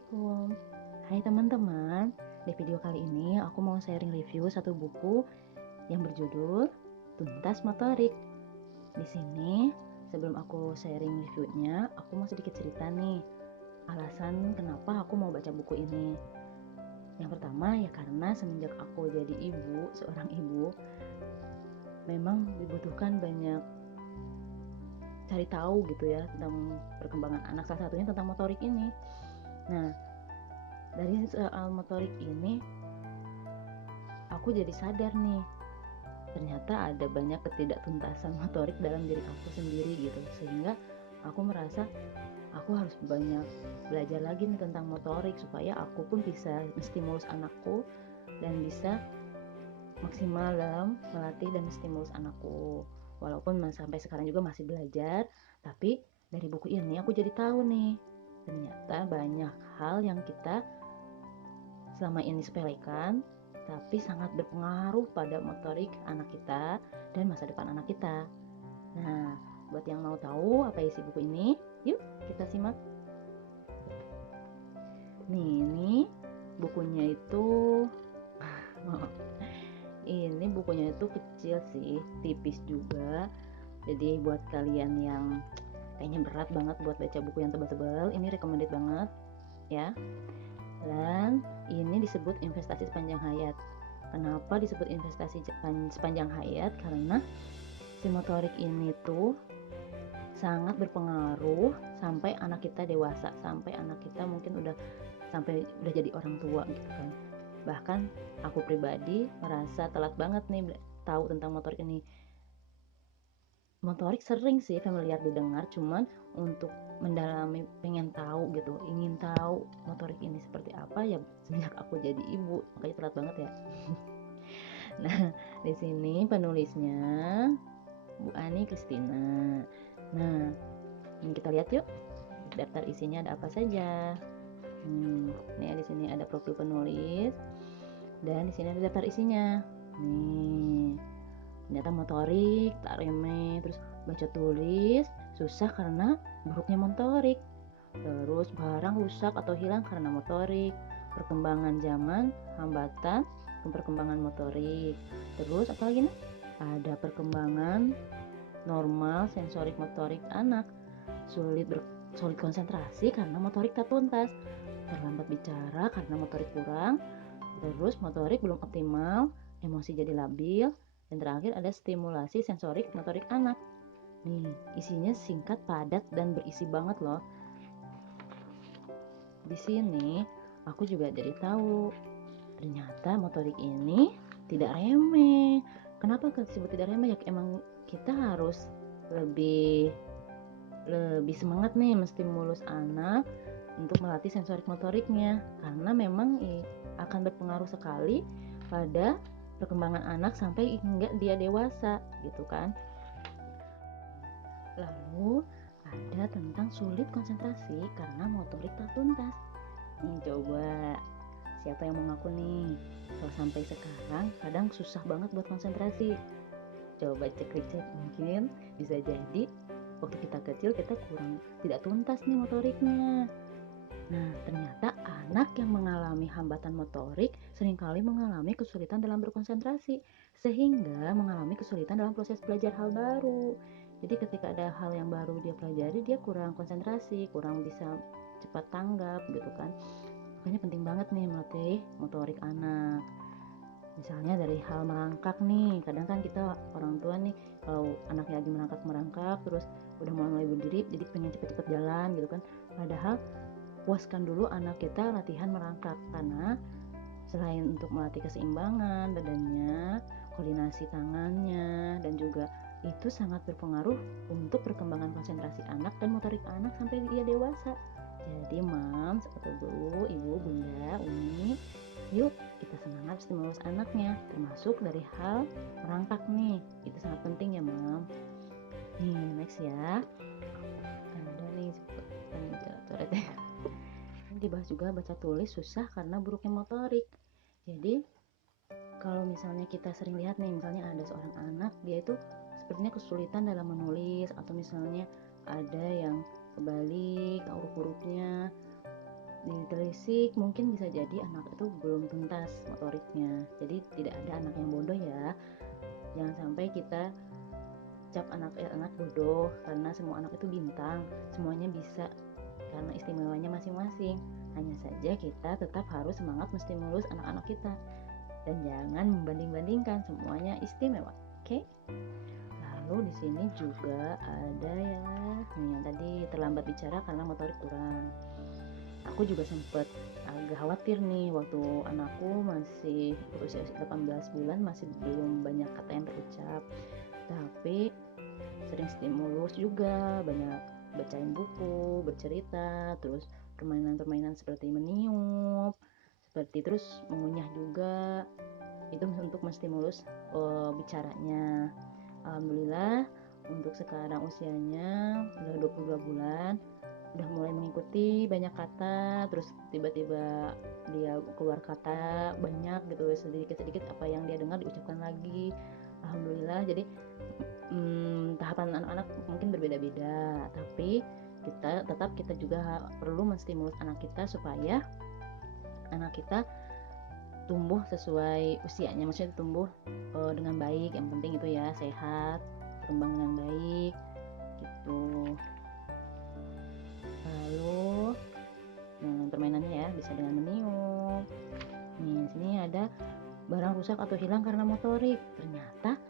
Assalamualaikum. Hai teman-teman, di video kali ini aku mau sharing review satu buku yang berjudul Tuntas Motorik. Di sini, sebelum aku sharing reviewnya, aku mau sedikit cerita nih, alasan kenapa aku mau baca buku ini. Yang pertama ya karena semenjak aku jadi seorang ibu, memang dibutuhkan banyak cari tahu gitu ya tentang perkembangan anak, salah satunya tentang motorik ini. Nah, dari soal motorik ini aku jadi sadar nih, ternyata ada banyak ketidaktuntasan motorik dalam diri aku sendiri gitu, sehingga aku merasa aku harus banyak belajar lagi nih tentang motorik supaya aku pun bisa menstimulus anakku dan bisa maksimal dalam melatih dan menstimulus anakku. Walaupun sampai sekarang juga masih belajar, tapi dari buku ini aku jadi tahu nih, ternyata banyak hal yang kita selama ini sepelekan tapi sangat berpengaruh pada motorik anak kita dan masa depan anak kita. Nah, buat yang mau tahu apa isi buku ini, yuk kita simak. Nih, ini bukunya itu ini bukunya itu kecil sih, tipis juga. Jadi buat kalian yang kayaknya berat banget buat baca buku yang tebal-tebal, ini recommended banget ya. Dan ini disebut investasi sepanjang hayat. Kenapa disebut investasi sepanjang hayat? Karena si motorik ini tuh sangat berpengaruh sampai anak kita dewasa, sampai anak kita mungkin udah jadi orang tua gitu kan. Bahkan aku pribadi merasa telat banget nih tahu tentang motorik ini. Motorik sering sih familiar didengar, cuman untuk mendalami, pengen tahu gitu, ingin tahu motorik ini seperti apa ya sejak aku jadi ibu, makanya telat banget ya. Nah, di sini penulisnya Bu Ani Kristina. Nah, ini kita lihat yuk daftar isinya ada apa saja. Ini di sini ada profil penulis dan di sini ada daftar isinya. Nih, ternyata motorik tak remeh, terus baca tulis susah karena buruknya motorik, terus barang rusak atau hilang karena motorik, perkembangan zaman hambatan perkembangan motorik, terus apa lagi nih, ada perkembangan normal sensorik motorik anak, sulit konsentrasi karena motorik tak tuntas, terlambat bicara karena motorik kurang, terus motorik belum optimal, emosi jadi labil, dan terakhir ada stimulasi sensorik motorik anak. Nih, isinya singkat, padat, dan berisi banget loh. Di sini aku juga jadi tahu, ternyata motorik ini tidak remeh. Kenapa disebut tidak remeh? Ya emang kita harus lebih semangat nih menstimulus anak untuk melatih sensorik motoriknya, karena memang akan berpengaruh sekali pada perkembangan anak sampai hingga dia dewasa gitu kan. Lalu ada tentang sulit konsentrasi karena motorik tak tuntas. Nih coba, siapa yang mau ngaku nih kalau sampai sekarang kadang susah banget buat konsentrasi? Coba cek, mungkin bisa jadi waktu kita kecil kita tidak tuntas nih motoriknya. Nah, ternyata anak yang mengalami hambatan motorik seringkali mengalami kesulitan dalam berkonsentrasi, sehingga mengalami kesulitan dalam proses belajar hal baru. Jadi ketika ada hal yang baru dia pelajari, dia kurang konsentrasi, kurang bisa cepat tanggap gitu kan. Makanya penting banget nih melatih motorik anak. Misalnya dari hal merangkak nih, kadang kan kita orang tua nih kalau anaknya lagi merangkak terus udah mulai berdiri jadi pengen cepet-cepet jalan gitu kan. Padahal puaskan dulu anak kita latihan merangkak, karena selain untuk melatih keseimbangan badannya, koordinasi tangannya, dan juga itu sangat berpengaruh untuk perkembangan konsentrasi anak dan motorik anak sampai dia dewasa. Jadi mams atau bu, ibu, bunda, umi, yuk kita semangat stimulus anaknya, termasuk dari hal merangkak nih, itu sangat penting ya mam. Nih next ya, ada nih dibahas juga baca tulis susah karena buruknya motorik. Jadi kalau misalnya kita sering lihat nih, misalnya ada seorang anak dia itu sepertinya kesulitan dalam menulis, atau misalnya ada yang kebalik huruf-hurufnya telisik, mungkin bisa jadi anak itu belum tuntas motoriknya. Jadi tidak ada anak yang bodoh ya. Jangan sampai kita cap anak bodoh, karena semua anak itu bintang, semuanya bisa karena istimewanya masing-masing. Hanya saja kita tetap harus semangat menstimulus anak-anak kita dan jangan membanding-bandingkan, semuanya istimewa. Oke? Lalu di sini juga ada ya, yang tadi terlambat bicara karena motorik kurang. Aku juga sempat agak khawatir nih waktu anakku masih berusia 18 bulan, masih belum banyak kata yang terucap. Tapi sering stimulus juga, banyak bacain buku, bercerita, terus permainan-permainan seperti meniup, seperti terus mengunyah juga. Itu untuk menstimulus bicaranya. Alhamdulillah untuk sekarang usianya udah 22 bulan, udah mulai mengikuti banyak kata, terus tiba-tiba dia keluar kata banyak gitu, sedikit-sedikit apa yang dia dengar diucapkan lagi. Alhamdulillah. Jadi tahapan anak-anak mungkin berbeda-beda, tapi kita juga perlu menstimulus anak kita supaya anak kita tumbuh sesuai usianya, maksudnya tumbuh dengan baik. Yang penting itu ya sehat, berkembang dengan baik gitu. Lalu permainannya ya bisa dengan meniup. Nih sini ada barang rusak atau hilang karena motorik. Ternyata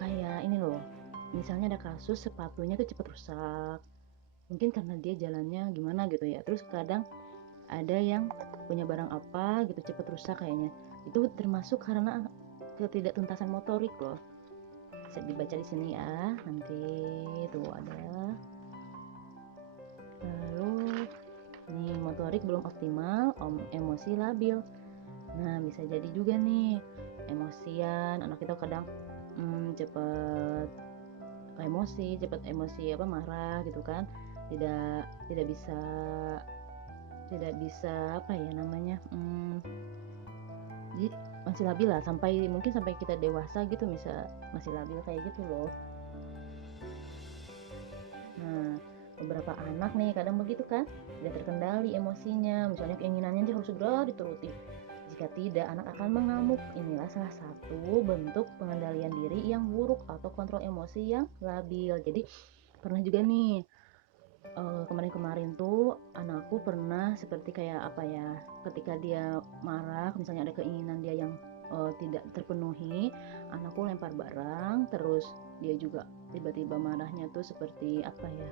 kayak ini loh, misalnya ada kasus sepatunya tuh cepat rusak, mungkin karena dia jalannya gimana gitu ya. Terus kadang ada yang punya barang apa gitu cepat rusak kayaknya, itu termasuk karena ketidaktuntasan motorik loh. Bisa dibaca di sini ya, nanti tuh ada. Lalu nih motorik belum optimal, emosi labil. Nah bisa jadi juga nih emosian, anak kita kadang cepet emosi marah gitu kan, tidak bisa apa ya namanya, jadi masih labil lah, mungkin sampai kita dewasa gitu masih labil kayak gitu loh. Nah beberapa anak nih kadang begitu kan, tidak terkendali emosinya, misalnya keinginannya dia harus segera dituruti. Jika tidak, anak akan mengamuk. Inilah salah satu bentuk pengendalian diri yang buruk atau kontrol emosi yang labil. Jadi pernah juga nih kemarin tuh anakku pernah seperti kayak apa ya, ketika dia marah, misalnya ada keinginan dia yang tidak terpenuhi, anakku lempar barang, terus dia juga tiba-tiba marahnya tuh seperti apa ya,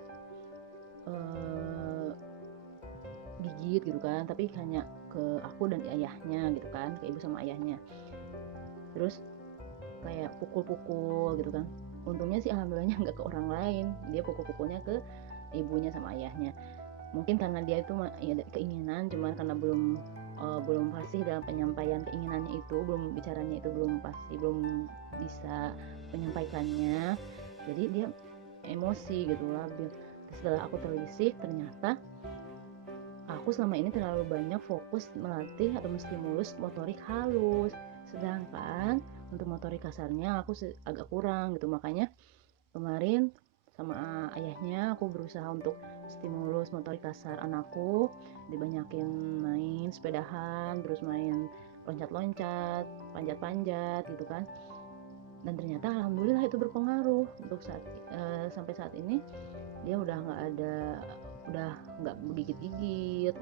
gigit gitu kan, tapi hanya ke aku dan ayahnya gitu kan, ke ibu sama ayahnya. Terus kayak pukul-pukul gitu kan. Untungnya sih alhamdulillahnya nggak ke orang lain, dia pukul-pukulnya ke ibunya sama ayahnya. Mungkin karena dia itu ya keinginan, cuman karena belum fasih dalam penyampaian keinginannya itu, belum bicaranya itu belum pasti, belum bisa menyampaikannya, jadi dia emosi gitu labil. Setelah aku telisik, ternyata aku selama ini terlalu banyak fokus melatih atau menstimulus motorik halus, sedangkan untuk motorik kasarnya aku agak kurang gitu. Makanya kemarin sama ayahnya aku berusaha untuk stimulus motorik kasar anakku, dibanyakin main sepedahan, terus main loncat-loncat, panjat-panjat gitu kan. Dan ternyata alhamdulillah itu berpengaruh. Untuk sampai saat ini dia udah nggak gigit-gigit,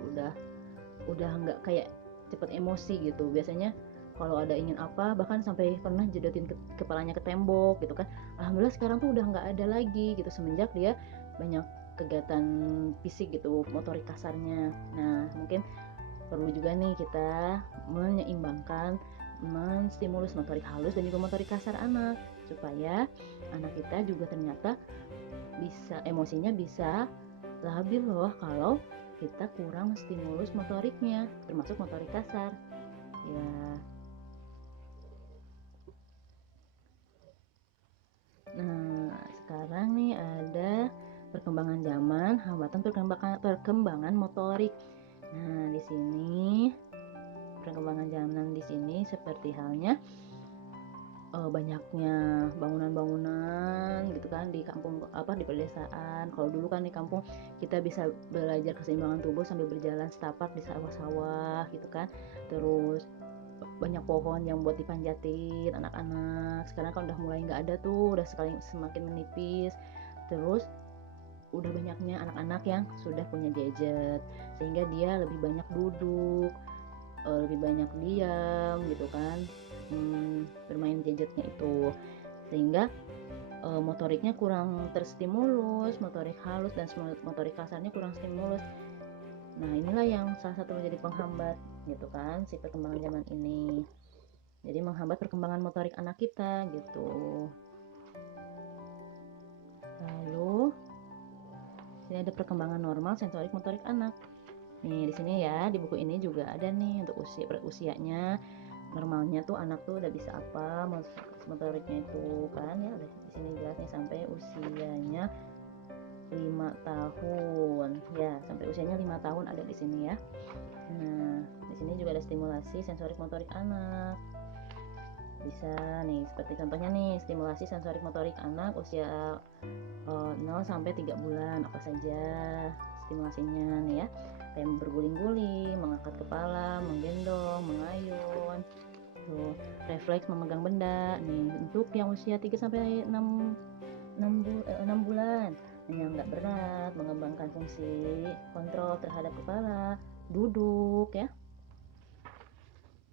udah nggak kayak cepet emosi gitu. Biasanya kalau ada ingin apa bahkan sampai pernah jedotin kepalanya ke tembok gitu kan. Alhamdulillah sekarang tuh udah nggak ada lagi gitu, semenjak dia banyak kegiatan fisik gitu, motorik kasarnya. Nah mungkin perlu juga nih kita menyeimbangkan, menstimulus motorik halus dan juga motorik kasar anak, supaya anak kita juga ternyata bisa emosinya bisa labil loh kalau kita kurang stimulus motoriknya, termasuk motorik kasar ya. Nah sekarang nih ada perkembangan zaman, hambatan perkembangan motorik. Nah di sini perkembangan zaman di sini seperti halnya banyaknya bangunan-bangunan gitu kan di kampung, di pedesaan. Kalau dulu kan di kampung kita bisa belajar keseimbangan tubuh sambil berjalan setapak di sawah-sawah gitu kan. Terus banyak pohon yang buat dipanjatin anak-anak. Sekarang kan udah mulai nggak ada tuh, udah semakin menipis. Terus udah banyaknya anak-anak yang sudah punya gadget, sehingga dia lebih banyak duduk, lebih banyak diam gitu kan, bermain gadgetnya itu, sehingga motoriknya kurang terstimulus, motorik halus dan motorik kasarnya kurang stimulus. Nah, inilah yang salah satu menjadi penghambat gitu kan si perkembangan zaman ini. Jadi menghambat perkembangan motorik anak kita gitu. Lalu sini ada perkembangan normal sensorik motorik anak. Nih di sini ya, di buku ini juga ada nih untuk usianya. Normalnya tuh anak tuh udah bisa apa motoriknya itu kan ya, udah di sini jelas nih sampai usianya 5 tahun. Ya, sampai usianya 5 tahun ada di sini ya. Nah, di sini juga ada stimulasi sensorik motorik anak. Bisa nih, seperti contohnya nih, stimulasi sensorik motorik anak usia 0 sampai 3 bulan, apa saja stimulasinya nih ya. Kayak berguling-guling, mengangkat kepala, menggendong, mengayun. Tuh, refleks memegang benda. Nih, untuk yang usia 3 sampai 6 bulan, menyanggah berat, mengembangkan fungsi kontrol terhadap kepala, duduk ya.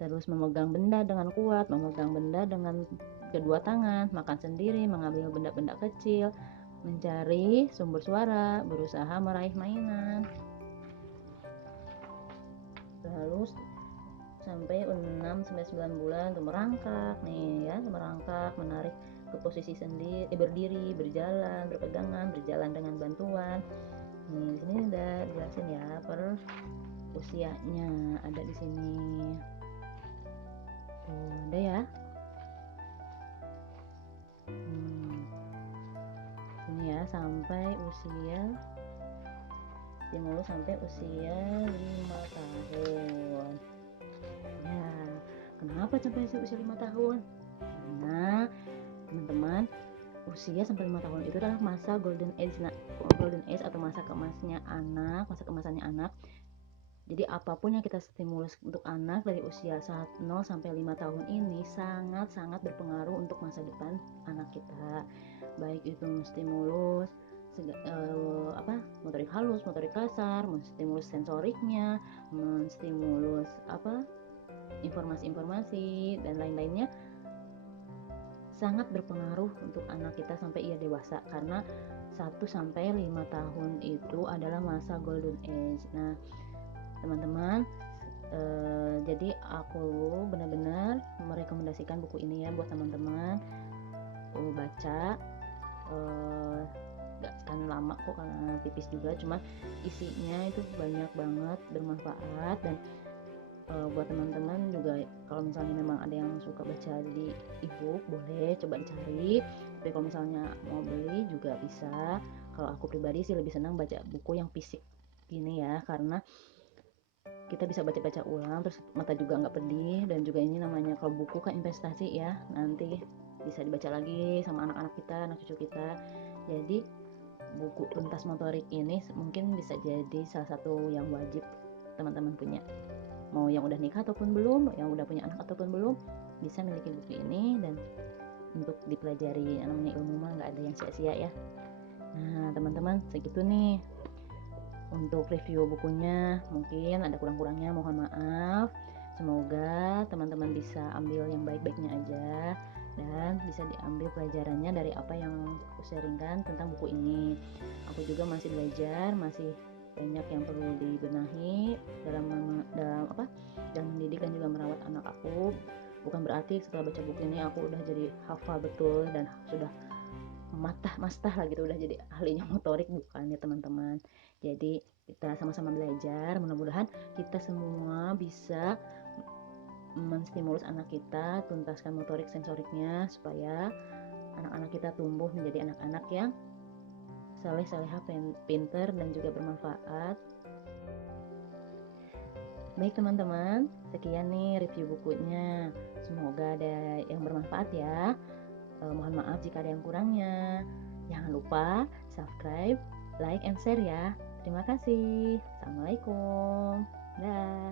Terus memegang benda dengan kuat, memegang benda dengan kedua tangan, makan sendiri, mengambil benda-benda kecil, mencari sumber suara, berusaha meraih mainan. Lalu sampai 6 sampai 9 bulan tuh merangkak nih ya, merangkak, menarik ke posisi sendiri, berdiri, berjalan, berpegangan, berjalan dengan bantuan. Nih, di sini udah dijelasin ya per usianya ada di sini. Tuh, ada ya. Ini ya sampai usia stimulus sampai usia 5 tahun. Ya, kenapa sampai usia 5 tahun? Karena teman-teman, usia sampai 5 tahun itu adalah masa golden age atau masa kemasannya anak. Jadi apapun yang kita stimulus untuk anak dari usia 0 sampai 5 tahun ini sangat-sangat berpengaruh untuk masa depan anak kita. Baik itu menstimulus motorik halus, motorik kasar, menstimulus sensoriknya, menstimulus informasi-informasi dan lain-lainnya, sangat berpengaruh untuk anak kita sampai ia dewasa, karena 1 sampai 5 tahun itu adalah masa golden age. Nah, teman-teman, jadi aku benar-benar merekomendasikan buku ini ya buat teman-teman baca. Gak kan lama kok karena tipis juga, cuma isinya itu banyak banget bermanfaat. Dan buat teman-teman juga, kalau misalnya memang ada yang suka baca di ebook, boleh coba dicari. Tapi kalau misalnya mau beli juga bisa. Kalau aku pribadi sih lebih senang baca buku yang fisik gini ya, karena kita bisa baca-baca ulang, terus mata juga nggak pedih. Dan juga ini namanya, kalau buku kan investasi ya, nanti bisa dibaca lagi sama anak-anak kita, anak cucu kita. Jadi buku tuntas motorik ini mungkin bisa jadi salah satu yang wajib teman-teman punya. Mau yang udah nikah ataupun belum, yang udah punya anak ataupun belum, bisa miliki buku ini dan untuk dipelajari. Namanya ilmu mah nggak ada yang sia-sia ya. Nah teman-teman, segitu nih untuk review bukunya. Mungkin ada kurang-kurangnya, mohon maaf. Semoga teman-teman bisa ambil yang baik-baiknya aja dan bisa diambil pelajarannya dari apa yang aku sharingkan tentang buku ini. Aku juga masih belajar, masih banyak yang perlu dibenahi dalam mendidik dan juga merawat anak aku. Bukan berarti setelah baca buku ini aku udah jadi hafal betul dan sudah mastah lah gitu, udah jadi ahlinya motorik, bukan ya teman-teman. Jadi kita sama-sama belajar, mudah-mudahan kita semua bisa menstimulus anak kita, tuntaskan motorik sensoriknya, supaya anak-anak kita tumbuh menjadi anak-anak yang saleh-saleha, pinter dan juga bermanfaat. Baik teman-teman, sekian nih review bukunya. Semoga ada yang bermanfaat bermanfaat ya. Mohon maaf jika ada yang kurangnya. Jangan lupa subscribe, like, and share ya. Terima kasih. Assalamualaikum. Dah.